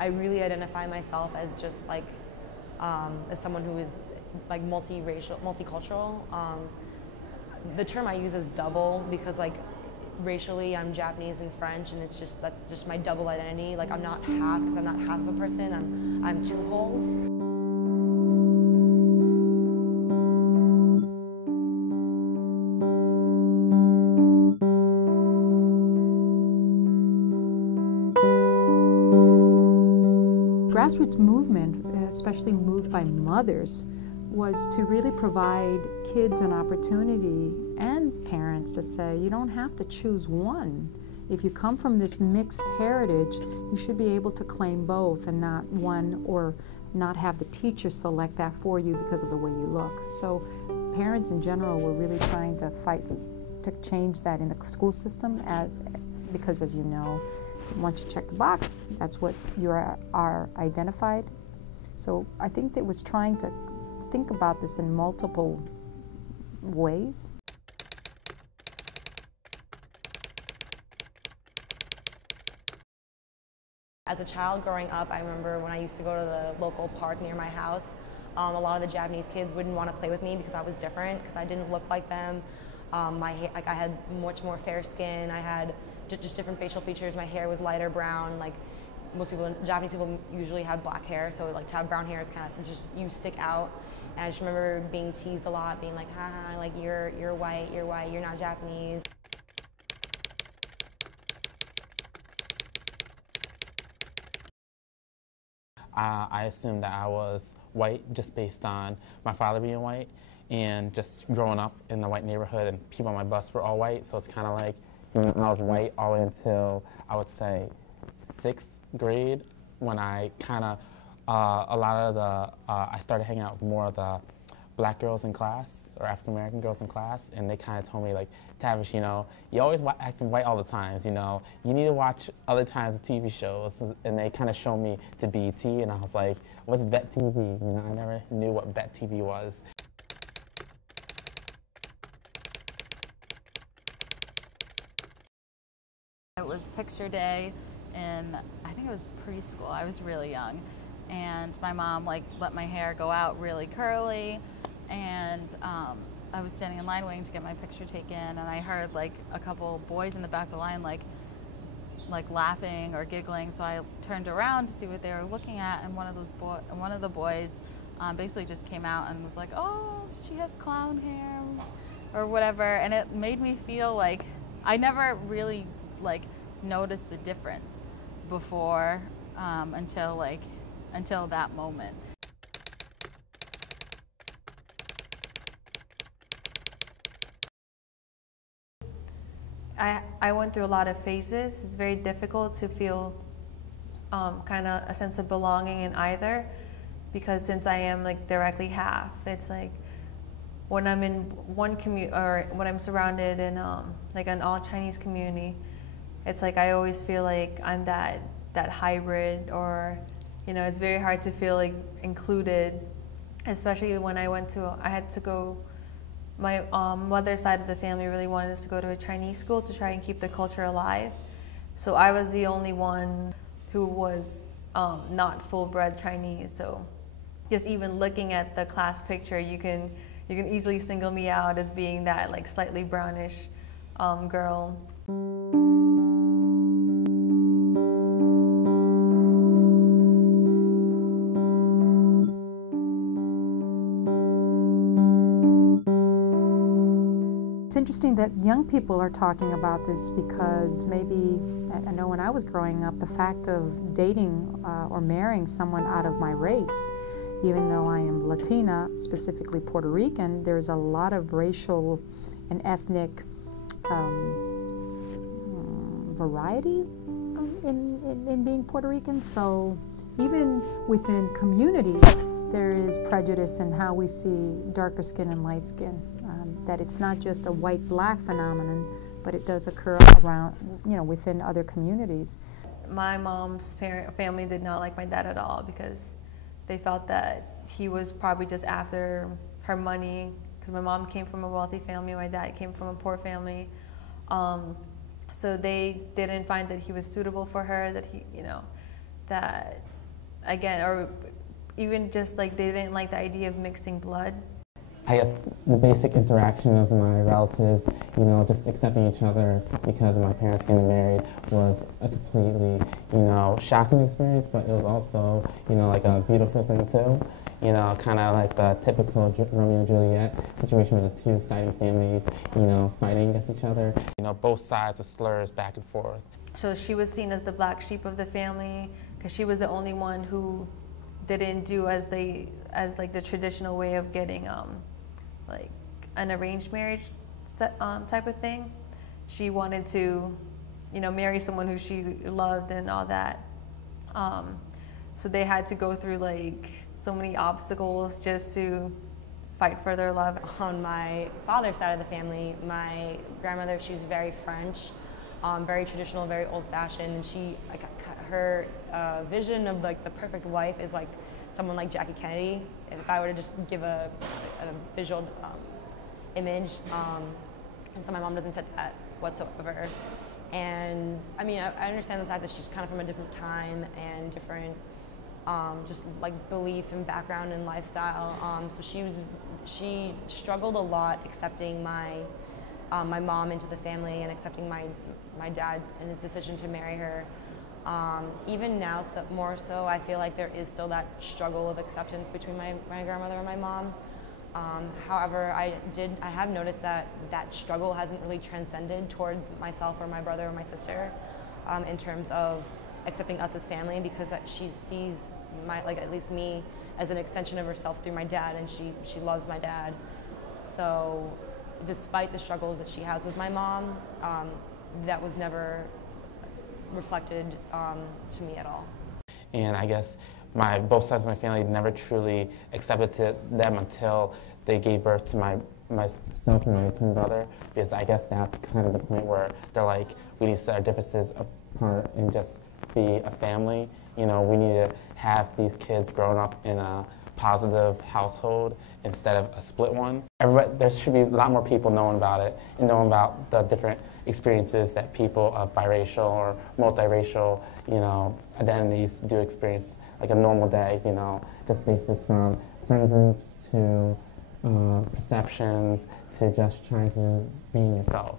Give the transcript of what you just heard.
I really identify myself as just like as someone who is like multiracial, multicultural. The term I use is double because like racially I'm Japanese and French, and that's just my double identity. Like I'm not half, because I'm not half of a person. I'm two wholes. Grassroots movement, especially moved by mothers, was to really provide kids an opportunity and parents to say, you don't have to choose one. If you come from this mixed heritage, you should be able to claim both and not one, or not have the teacher select that for you because of the way you look. So parents in general were really trying to fight to change that in the school system, because as you know, once you check the box, that's what you are identified. So I think it was trying to think about this in multiple ways. As a child growing up, I remember when I used to go to the local park near my house, a lot of the Japanese kids wouldn't want to play with me because I was different, because I didn't look like them. I had much more fair skin. I had just different facial features. My hair was lighter brown. Like most people, Japanese people usually have black hair, so like to have brown hair is kind of just, you stick out. And I just remember being teased a lot, being like, haha, like you're white, you're not Japanese. I assumed that I was white just based on my father being white, and just growing up in the white neighborhood and people on my bus were all white, so it's kind of like, you know, I was white all the way until, I would say, 6th grade, when I kind of, a lot of the, I started hanging out with more of the black girls in class, or African American girls in class, and they kind of told me, like, Tavish, you know, you're always acting white all the time, you know, you need to watch other kinds of TV shows, and they kind of showed me to BET, and I was like, what's Bet TV? You know, I never knew what Bet TV was. It was picture day, and I think it was preschool. I was really young, and my mom like let my hair go out really curly, and I was standing in line waiting to get my picture taken, and I heard like a couple boys in the back of the line like laughing or giggling. So I turned around to see what they were looking at, and one of the boys basically just came out and was like, "Oh, she has clown hair," or whatever, and it made me feel like I never really like noticed the difference before until that moment. I went through a lot of phases. It's very difficult to feel kind of a sense of belonging in either, because since I am like directly half, it's like when I'm in one community, or when I'm surrounded in like an all Chinese community, it's like I always feel like I'm that hybrid, or you know, it's very hard to feel like included, especially when I had to go. My mother's side of the family really wanted us to go to a Chinese school to try and keep the culture alive. So I was the only one who was not full-bred Chinese. So just even looking at the class picture, you can easily single me out as being that like slightly brownish girl. It's interesting that young people are talking about this, because maybe, I know when I was growing up, the fact of dating or marrying someone out of my race, even though I am Latina, specifically Puerto Rican, there's a lot of racial and ethnic variety in being Puerto Rican. So even within communities, there is prejudice in how we see darker skin and light skin. That it's not just a white-black phenomenon, but it does occur around, you know, within other communities. My mom's family did not like my dad at all, because they felt that he was probably just after her money, because my mom came from a wealthy family, my dad came from a poor family. So they didn't find that he was suitable for her, that he, you know, that, again, or even just like they didn't like the idea of mixing blood? I guess the basic interaction of my relatives, you know, just accepting each other because of my parents getting married was a completely, you know, shocking experience, but it was also, you know, like a beautiful thing too. You know, kind of like the typical Romeo and Juliet situation with the two siding families, you know, fighting against each other. You know, both sides with slurs back and forth. So she was seen as the black sheep of the family because she was the only one who didn't do as like the traditional way of getting like an arranged marriage type of thing. She wanted to, you know, marry someone who she loved and all that. So they had to go through like so many obstacles just to fight for their love. On my father's side of the family, my grandmother, she was very French, very traditional, very old-fashioned, and she, like, her vision of like the perfect wife is like someone like Jackie Kennedy. If I were to just give a visual image, and so my mom doesn't fit that whatsoever. And I mean, I understand the fact that she's kind of from a different time and different just like belief and background and lifestyle. So she struggled a lot accepting my mom into the family and accepting my dad and his decision to marry her. Even now, more so, I feel like there is still that struggle of acceptance between my grandmother and my mom. However, I have noticed that struggle hasn't really transcended towards myself or my brother or my sister, in terms of accepting us as family, because she sees at least me as an extension of herself through my dad, and she loves my dad. So despite the struggles that she has with my mom, that was never reflected to me at all. And I guess both sides of my family never truly accepted them until they gave birth to myself and my twin brother, because I guess that's kind of the point where they're like, we need to set our differences apart and just be a family. You know, we need to have these kids growing up in a positive household instead of a split one. There should be a lot more people knowing about it and knowing about the different experiences that people of biracial or multiracial, you know, identities do experience, like a normal day, you know, just basic from friend groups to perceptions to just trying to be yourself.